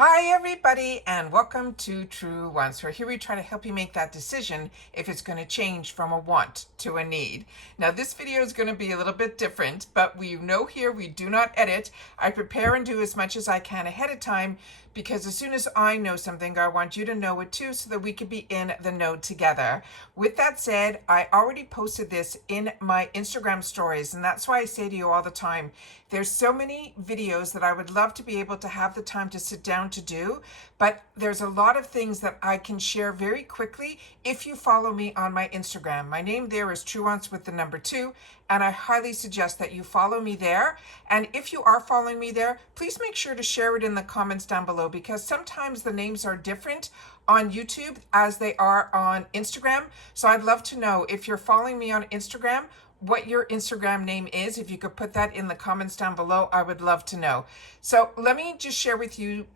Hi everybody and welcome to Truewants, where here we try to help you make that decision if it's going to change from a want to a need. Now this video is going to be a little bit different, but we know here we do not edit. I prepare and do as much as I can ahead of time because as soon as I know something, I want you to know it too so that we can be in the know together. With that said, I already posted this in my Instagram stories, and that's why I say to you all the time, there's so many videos that I would love to be able to have the time to sit down to do, but there's a lot of things that I can share very quickly if you follow me on my Instagram. My name there is Truewants with the number 2, and I highly suggest that you follow me there. And if you are following me there, please make sure to share it in the comments down below, because sometimes the names are different on YouTube as they are on Instagram. So I'd love to know if you're following me on Instagram, what your Instagram name is. If you could put that in the comments down below, I would love to know. So let me just share with you,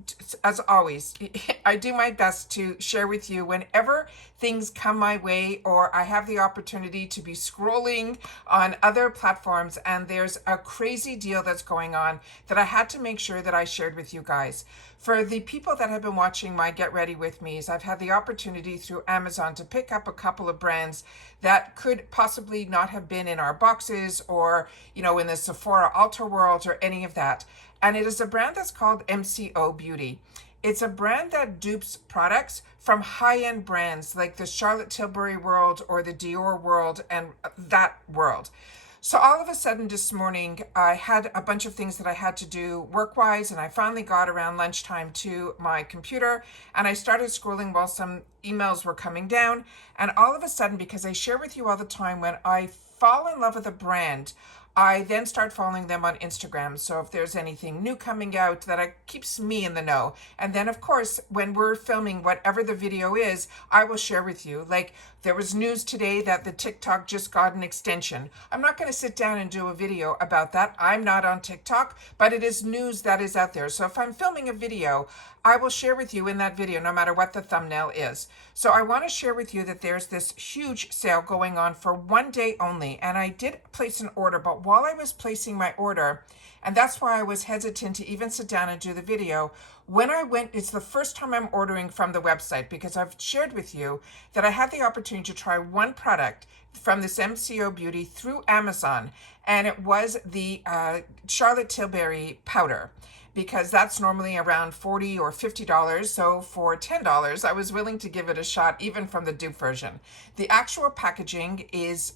as always, I do my best to share with you whenever things come my way or I have the opportunity to be scrolling on other platforms and there's a crazy deal that's going on that I had to make sure that I shared with you guys. For the people that have been watching my Get Ready With Me's, I've had the opportunity through Amazon to pick up a couple of brands that could possibly not have been in our boxes or, you know, in the Sephora Ultra world or any of that. And it is a brand that's called MCO Beauty. It's a brand that dupes products from high-end brands like the Charlotte Tilbury world or the Dior world and that world. So all of a sudden this morning, I had a bunch of things that I had to do work-wise, and I finally got around lunchtime to my computer, and I started scrolling while some emails were coming down. And all of a sudden, because I share with you all the time, when I fall in love with a brand, I then start following them on Instagram. So if there's anything new coming out, that keeps me in the know. And then of course, when we're filming whatever the video is, I will share with you. Like there was news today that the TikTok just got an extension. I'm not going to sit down and do a video about that. I'm not on TikTok, but it is news that is out there. So if I'm filming a video, I will share with you in that video, no matter what the thumbnail is. So I want to share with you that there's this huge sale going on for one day only. And I did place an order, but while I was placing my order, and that's why I was hesitant to even sit down and do the video, when I went, it's the first time I'm ordering from the website, because I've shared with you that I had the opportunity to try one product from this MCO Beauty through Amazon, and it was the Charlotte Tilbury powder, because that's normally around $40 or $50. So for $10, I was willing to give it a shot, even from the dupe version. The actual packaging is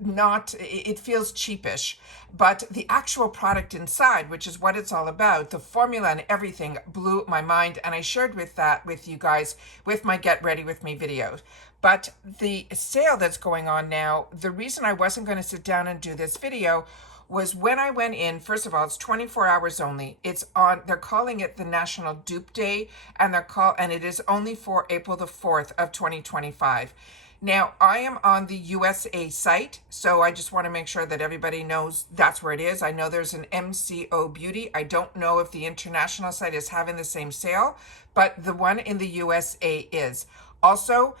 not, it feels cheapish, but the actual product inside, which is what it's all about, the formula and everything, blew my mind. And I shared with you guys with my Get Ready With Me videos. But the sale that's going on now, the reason I wasn't going to sit down and do this video was when I went in. First of all, it's 24 hours only. It's on, they're calling it the National Dupe Day, and it is only for April the 4th of 2025. Now, I am on the USA site, so I just want to make sure that everybody knows that's where it is. I know there's an MCO Beauty. I don't know if the international site is having the same sale, but the one in the USA is. Also,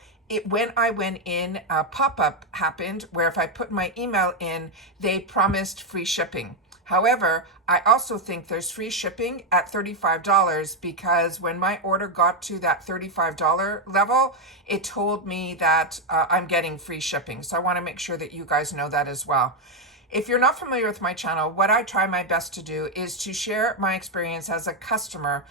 when I went in, a pop-up happened where if I put my email in, they promised free shipping. However, I also think there's free shipping at $35, because when my order got to that $35 level, it told me that I'm getting free shipping. So I want to make sure that you guys know that as well. If you're not familiar with my channel, what I try my best to do is to share my experience as a customer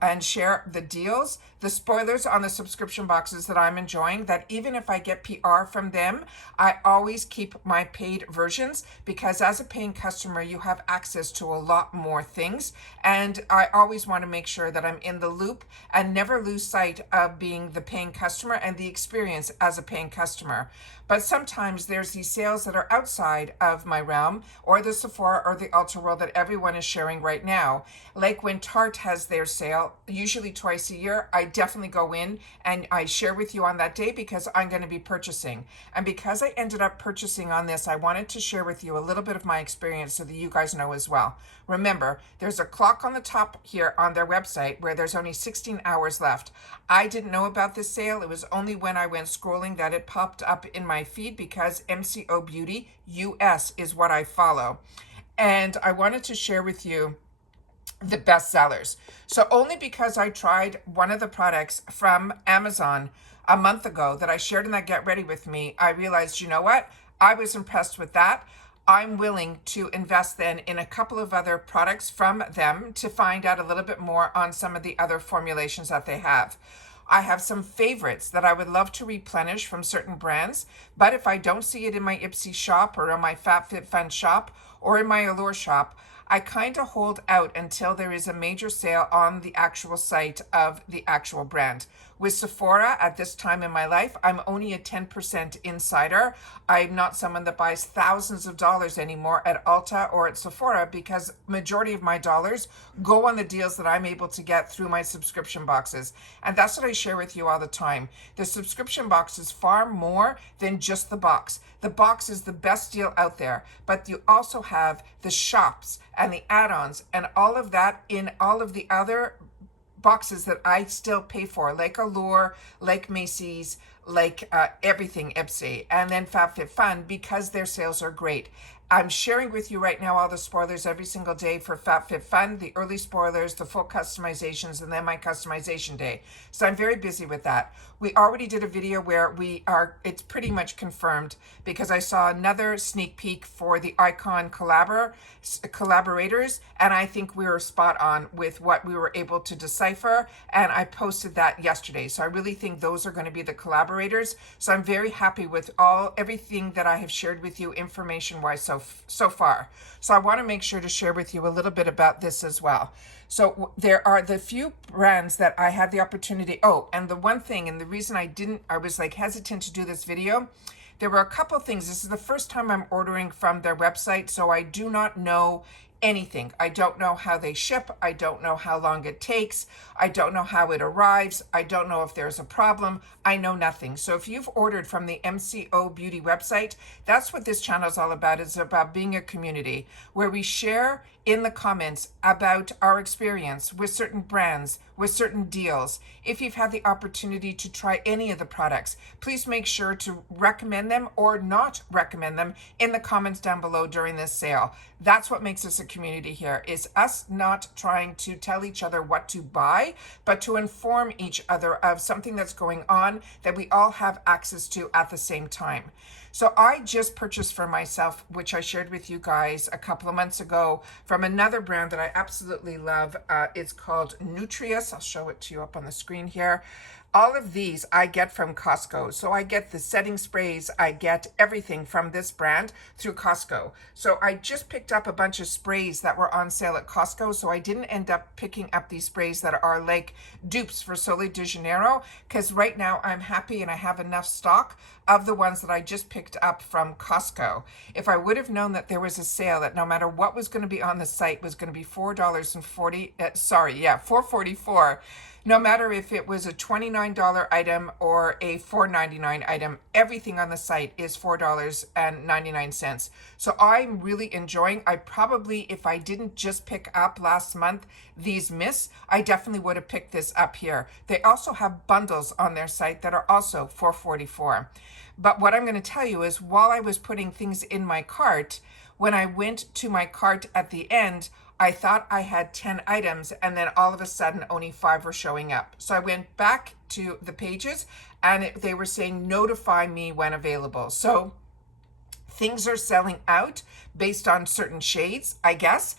and share the deals, the spoilers on the subscription boxes that I'm enjoying, that even if I get PR from them, I always keep my paid versions, because as a paying customer, you have access to a lot more things. And I always want to make sure that I'm in the loop and never lose sight of being the paying customer and the experience as a paying customer. But sometimes there's these sales that are outside of my realm, or the Sephora or the Ultra world that everyone is sharing right now. Like when Tarte has their sale, usually twice a year, I definitely go in and I share with you on that day, because I'm going to be purchasing. And because I ended up purchasing on this, I wanted to share with you a little bit of my experience so that you guys know as well. Remember, there's a clock on the top here on their website where there's only 16 hours left. I didn't know about this sale. It was only when I went scrolling that it popped up in my feed, because MCO Beauty US is what I follow. And I wanted to share with you the best sellers. So only because I tried one of the products from Amazon a month ago that I shared in that Get Ready With Me, I realized, you know what? I was impressed with that. I'm willing to invest then in a couple of other products from them to find out a little bit more on some of the other formulations that they have. I have some favorites that I would love to replenish from certain brands, but if I don't see it in my Ipsy shop or in my FabFitFun shop or in my Allure shop, I kind of hold out until there is a major sale on the actual site of the actual brand. With Sephora at this time in my life, I'm only a 10% insider. I'm not someone that buys thousands of dollars anymore at Ulta or at Sephora because majority of my dollars go on the deals that I'm able to get through my subscription boxes. And that's what I share with you all the time. The subscription box is far more than just the box. The box is the best deal out there, but you also have the shops and the add-ons and all of that in all of the other boxes that I still pay for, like Allure, like Macy's, like everything Ipsy, and then FabFitFun, because their sales are great. I'm sharing with you right now all the spoilers every single day for FabFitFun, the early spoilers, the full customizations, and then my customization day. So I'm very busy with that. We already did a video where it's pretty much confirmed because I saw another sneak peek for the Icon collaborators, and I think we were spot on with what we were able to decipher, and I posted that yesterday. So I really think those are going to be the collaborators. So I'm very happy with everything that I have shared with you information-wise so far. So I want to make sure to share with you a little bit about this as well. So there are the few brands that I had the opportunity. Oh, and the one thing, and the reason I was like hesitant to do this video, there were a couple things. This is the first time I'm ordering from their website, so I do not know anything. I don't know how they ship. I don't know how long it takes. I don't know how it arrives. I don't know if there's a problem. I know nothing. So if you've ordered from the MCO Beauty website, that's what this channel is all about. It's about being a community where we share in the comments about our experience with certain brands, with certain deals. If you've had the opportunity to try any of the products, please make sure to recommend them or not recommend them in the comments down below during this sale. That's what makes us a community here, is us not trying to tell each other what to buy, but to inform each other of something that's going on that we all have access to at the same time. So I just purchased for myself, which I shared with you guys a couple of months ago, from another brand that I absolutely love. It's called Nutrius. I'll show it to you up on the screen here. All of these I get from Costco. So I get the setting sprays, I get everything from this brand through Costco. So I just picked up a bunch of sprays that were on sale at Costco. So I didn't end up picking up these sprays that are like dupes for Sole de Janeiro, because right now I'm happy and I have enough stock of the ones that I just picked up from Costco. If I would have known that there was a sale that no matter what was going to be on the site was going to be $4.44, no matter if it was a $29 item or a $4.99 item, everything on the site is $4.99. So I'm really enjoying. I probably, if I didn't just pick up last month these mists, I definitely would have picked this up here. They also have bundles on their site that are also $4.44. But what I'm going to tell you is, while I was putting things in my cart, when I went to my cart at the end, I thought I had 10 items, and then all of a sudden only 5 were showing up. So I went back to the pages and they were saying notify me when available. So things are selling out based on certain shades, I guess,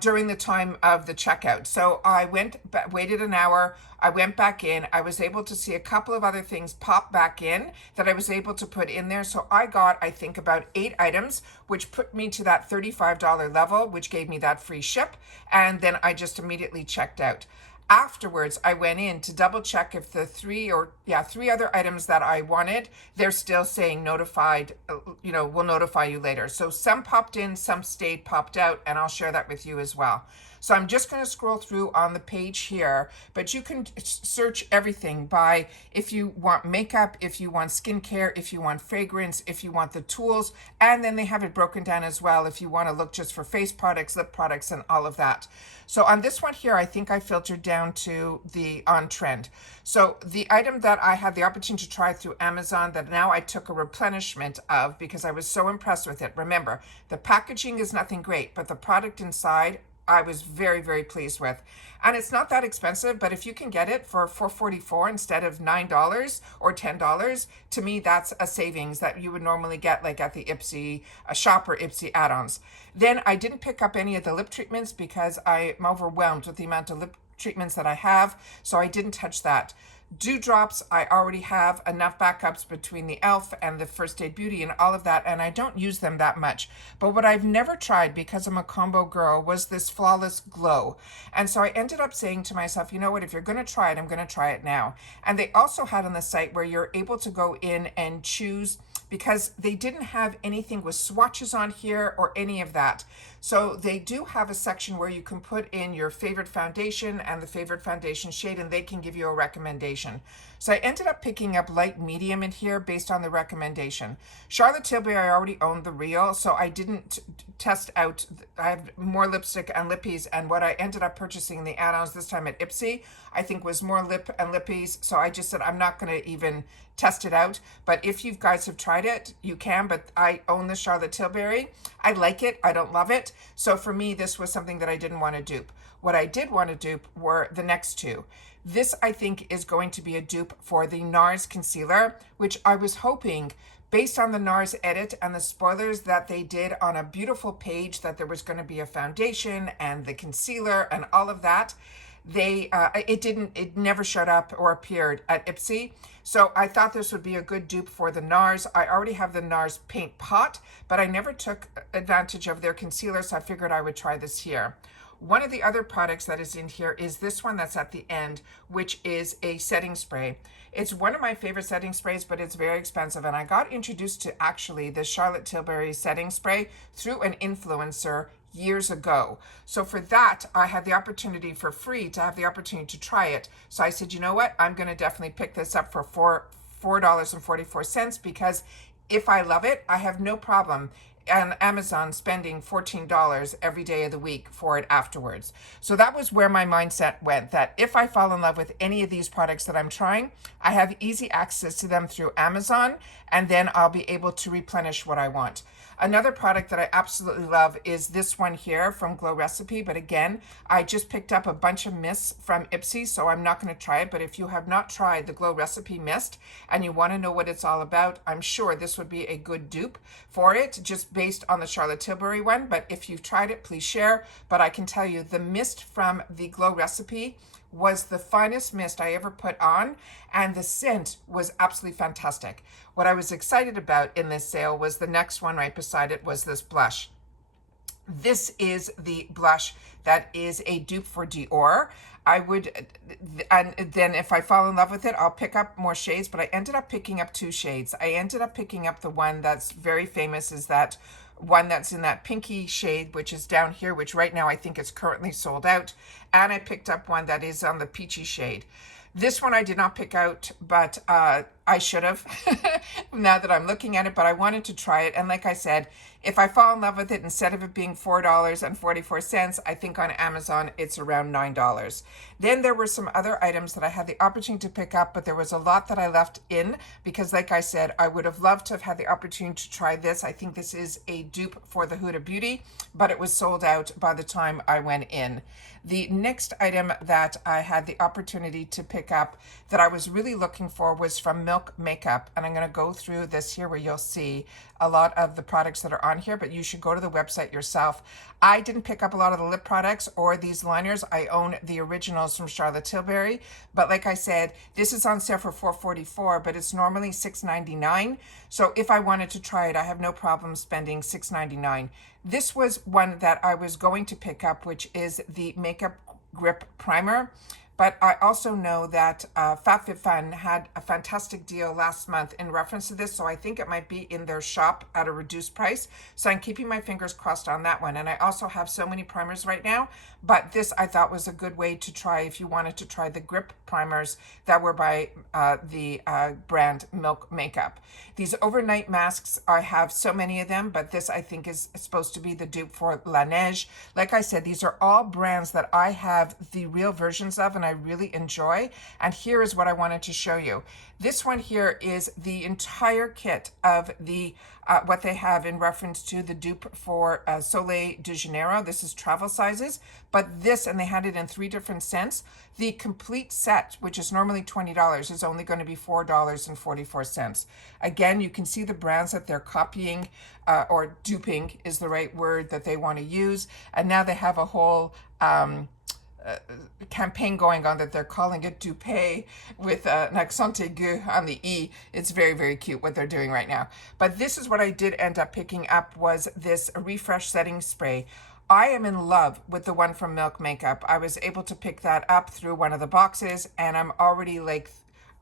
during the time of the checkout. So I waited an hour. I went back in. I was able to see a couple of other things pop back in that I was able to put in there. So I got, I think, about 8 items, which put me to that $35 level, which gave me that free ship. And then I just immediately checked out. Afterwards, I went in to double check if the 3 other items that I wanted, they're still saying notified, we'll notify you later. So some popped in, some stayed popped out, and I'll share that with you as well. So I'm just going to scroll through on the page here, but you can search everything by if you want makeup, if you want skincare, if you want fragrance, if you want the tools, and then they have it broken down as well if you want to look just for face products, lip products, and all of that. So on this one here, I think I filtered down to the on trend. So the item that I had the opportunity to try through Amazon that now I took a replenishment of because I was so impressed with it. Remember, the packaging is nothing great, but the product inside, I was very, very pleased with. And it's not that expensive, but if you can get it for $4.44 instead of $9 or $10, to me, that's a savings that you would normally get like at the Ipsy shop or Ipsy add-ons. Then I didn't pick up any of the lip treatments because I'm overwhelmed with the amount of lip treatments that I have, so I didn't touch that. Dewdrops, I already have enough backups between the e.l.f. and the First Aid Beauty and all of that, and I don't use them that much. But what I've never tried, because I'm a combo girl, was this Flawless Glow. And so I ended up saying to myself, you know what, if you're going to try it, I'm going to try it now. And they also had on the site where you're able to go in and choose, because they didn't have anything with swatches on here or any of that. So they do have a section where you can put in your favorite foundation and the favorite foundation shade, and they can give you a recommendation. So I ended up picking up light medium in here based on the recommendation. Charlotte Tilbury, I already owned the Real, so I didn't test out. I have more lipstick and lippies, and what I ended up purchasing the add-ons this time at Ipsy, I think was more lip and lippies. So I just said, I'm not going to even test it out. But if you guys have tried it, you can. But I own the Charlotte Tilbury. I like it. I don't love it. So for me, this was something that I didn't want to dupe. What I did want to dupe were the next two. This, I think, is going to be a dupe for the NARS concealer, which I was hoping, based on the NARS edit and the spoilers that they did on a beautiful page, that there was going to be a foundation and the concealer and all of that. It never showed up or appeared at Ipsy. So I thought this would be a good dupe for the NARS. I already have the NARS paint pot, but I never took advantage of their concealer, so I figured I would try this here. One of the other products that is in here is this one that's at the end, which is a setting spray. It's one of my favorite setting sprays, but it's very expensive. And I got introduced to actually the Charlotte Tilbury setting spray through an influencer years ago. So for that, I had the opportunity for free to have the opportunity to try it. So I said, you know what? I'm going to definitely pick this up for $4.44 because if I love it, I have no problem on Amazon spending $14 every day of the week for it afterwards. So that was where my mindset went, that if I fall in love with any of these products that I'm trying, I have easy access to them through Amazon, and then I'll be able to replenish what I want. Another product that I absolutely love is this one here from Glow Recipe. But again, I just picked up a bunch of mists from Ipsy, so I'm not going to try it. But if you have not tried the Glow Recipe mist and you want to know what it's all about, I'm sure this would be a good dupe for it, just based on the Charlotte Tilbury one. But if you've tried it, please share. But I can tell you the mist from the Glow Recipe was the finest mist I ever put on, and the scent was absolutely fantastic. What I was excited about in this sale was the next one right beside it was this blush. This is the blush that is a dupe for Dior. And then if I fall in love with it, I'll pick up more shades, but I ended up picking up two shades. I ended up picking up the one that's very famous, is that one that's in that pinky shade, which is down here, which right now I think is currently sold out. And I picked up one that is on the peachy shade. This one I did not pick out, but I should have now that I'm looking at it, but I wanted to try it. And like I said, if I fall in love with it, instead of it being $4.44, I think on Amazon it's around $9. Then there were some other items that I had the opportunity to pick up, but there was a lot that I left in because like I said, I would have loved to have had the opportunity to try this. I think this is a dupe for the Huda Beauty, but it was sold out by the time I went in. The next item that I had the opportunity to pick up that I was really looking for was from Milk Makeup. And I'm going to go through this here where you'll see a lot of the products that are on here, but you should go to the website yourself. I didn't pick up a lot of the lip products or these liners. I own the originals from Charlotte Tilbury. But like I said, this is on sale for $4.44, but it's normally $6.99. So if I wanted to try it, I have no problem spending $6.99. This was one that I was going to pick up, which is the Makeup Grip Primer. But I also know that FabFitFun had a fantastic deal last month in reference to this, so I think it might be in their shop at a reduced price. So I'm keeping my fingers crossed on that one. And I also have so many primers right now, but this I thought was a good way to try if you wanted to try the grip primers that were by the brand Milk Makeup. These overnight masks, I have so many of them, but this I think is supposed to be the dupe for La Neige. Like I said, these are all brands that I have the real versions of, and and I really enjoy. And here is what I wanted to show you. This one here is the entire kit of the what they have in reference to the dupe for Soleil de Janeiro. This is travel sizes, but this, and they had it in 3 different scents. The complete set, which is normally $20, is only going to be $4.44. Again, you can see the brands that they're copying, or duping is the right word that they want to use. And now they have a whole campaign going on that they're calling it DUPE with an accent aigu on the E. It's very, very cute what they're doing right now. But this is what I did end up picking up, was this refresh setting spray. I am in love with the one from Milk Makeup. I was able to pick that up through one of the boxes, and I'm already like,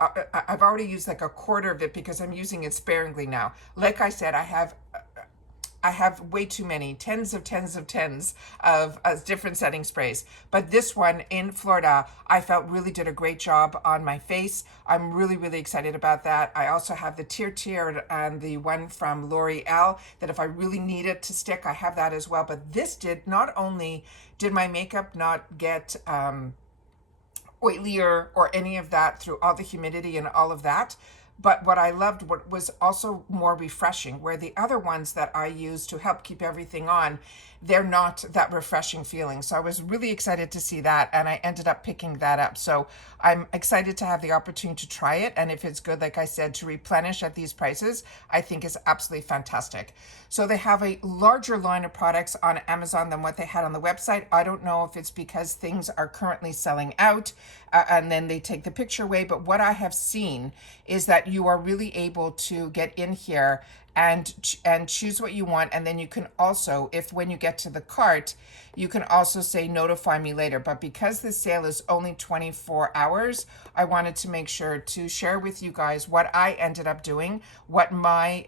I've already used like a quarter of it because I'm using it sparingly now. Like I said, I have way too many, tens of different setting sprays. But this one in Florida, I felt really did a great job on my face. I'm really, really excited about that. I also have the Tier and the one from L'Oreal that if I really need it to stick, I have that as well. But this did, not only did my makeup not get oilier or any of that through all the humidity and all of that, but what I loved, what was also more refreshing, where the other ones that I use to help keep everything on, they're not that refreshing feeling. So I was really excited to see that, and I ended up picking that up. So I'm excited to have the opportunity to try it. And if it's good, like I said, to replenish at these prices, I think is absolutely fantastic. So they have a larger line of products on Amazon than what they had on the website. I don't know if it's because things are currently selling out and then they take the picture away. But what I have seen is that you are really able to get in here and choose what you want. And then you can also, if when you get to the cart, you can also say notify me later. But because the sale is only 24 hours, I wanted to make sure to share with you guys what I ended up doing, what my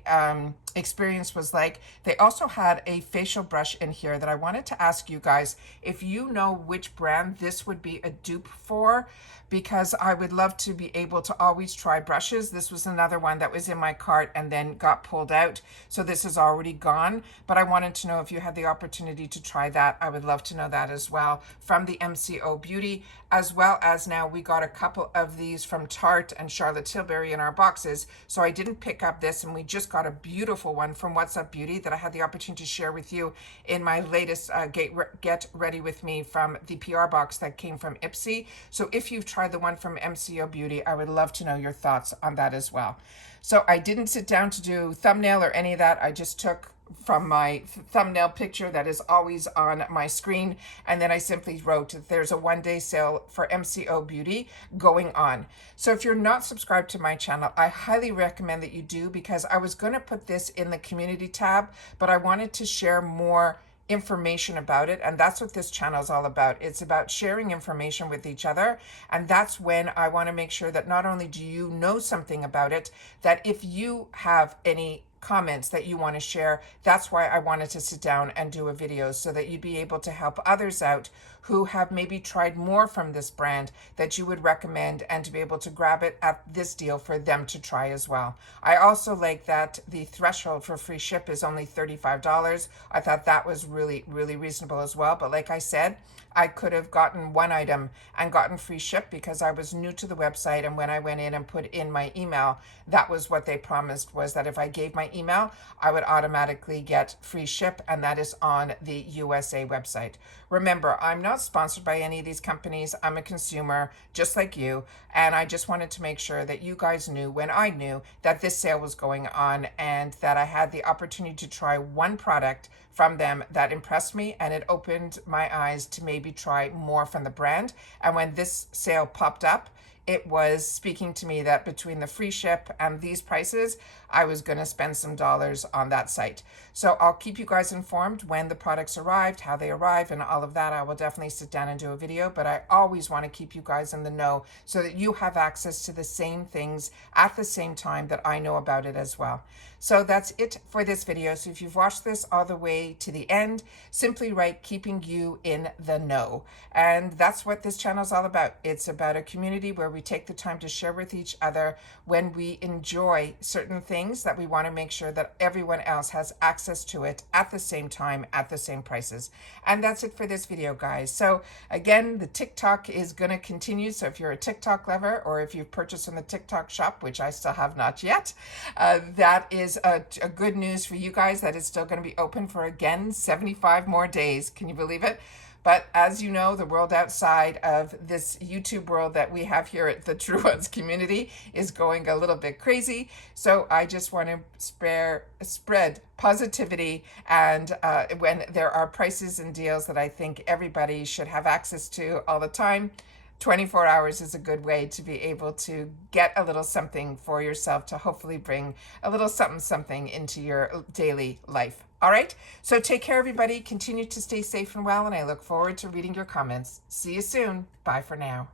experience was like. They also had a facial brush in here that I wanted to ask you guys if you know which brand this would be a dupe for, because I would love to be able to always try brushes. This was another one that was in my cart and then got pulled out. So this is already gone, but I wanted to know if you had the opportunity to try that. I would love to know that as well from the MCO Beauty, as well as now we got a couple of these from Tarte and Charlotte Tilbury in our boxes. So I didn't pick up this, and we just got a beautiful one from What's Up Beauty that I had the opportunity to share with you in my latest Get Ready With Me from the PR box that came from Ipsy. So if you've tried the one from MCO Beauty, I would love to know your thoughts on that as well. So I didn't sit down to do thumbnail or any of that. I just took from my thumbnail picture that is always on my screen, and then I simply wrote that there's a one-day sale for MCO Beauty going on. So if you're not subscribed to my channel, I highly recommend that you do, because I was going to put this in the community tab, but I wanted to share more information about it, and that's what this channel is all about. It's about sharing information with each other, and that's when I want to make sure that not only do you know something about it, that if you have any comments that you want to share, that's why I wanted to sit down and do a video, so that you'd be able to help others out who have maybe tried more from this brand that you would recommend, and to be able to grab it at this deal for them to try as well. I also like that the threshold for free ship is only $35. I thought that was really, really reasonable as well. But like I said, I could have gotten one item and gotten free ship because I was new to the website, and when I went in and put in my email, that was what they promised, was that if I gave my email, I would automatically get free ship, and that is on the USA website. Remember, I'm not sponsored by any of these companies. I'm a consumer just like you, and I just wanted to make sure that you guys knew when I knew that this sale was going on, and that I had the opportunity to try one product from them that impressed me, and it opened my eyes to maybe try more from the brand. And when this sale popped up, it was speaking to me that between the free ship and these prices, I was going to spend some dollars on that site. So I'll keep you guys informed when the products arrived, how they arrive, and all of that. I will definitely sit down and do a video, but I always want to keep you guys in the know so that you have access to the same things at the same time that I know about it as well. So that's it for this video. So if you've watched this all the way to the end, simply write keeping you in the know. And that's what this channel is all about. It's about a community where we take the time to share with each other when we enjoy certain things things that we want to make sure that everyone else has access to it at the same time, at the same prices. And that's it for this video, guys. So again, the TikTok is going to continue. So if you're a TikTok lover, or if you've purchased from the TikTok shop, which I still have not yet, that is a good news for you guys, that it's still going to be open for, again, 75 more days. Can you believe it? But as you know, the world outside of this YouTube world that we have here at the Truewants community is going a little bit crazy. So I just want to spread positivity, and when there are prices and deals that I think everybody should have access to all the time, 24 hours is a good way to be able to get a little something for yourself to hopefully bring a little something into your daily life. All right, so take care, everybody. Continue to stay safe and well, and I look forward to reading your comments. See you soon. Bye for now.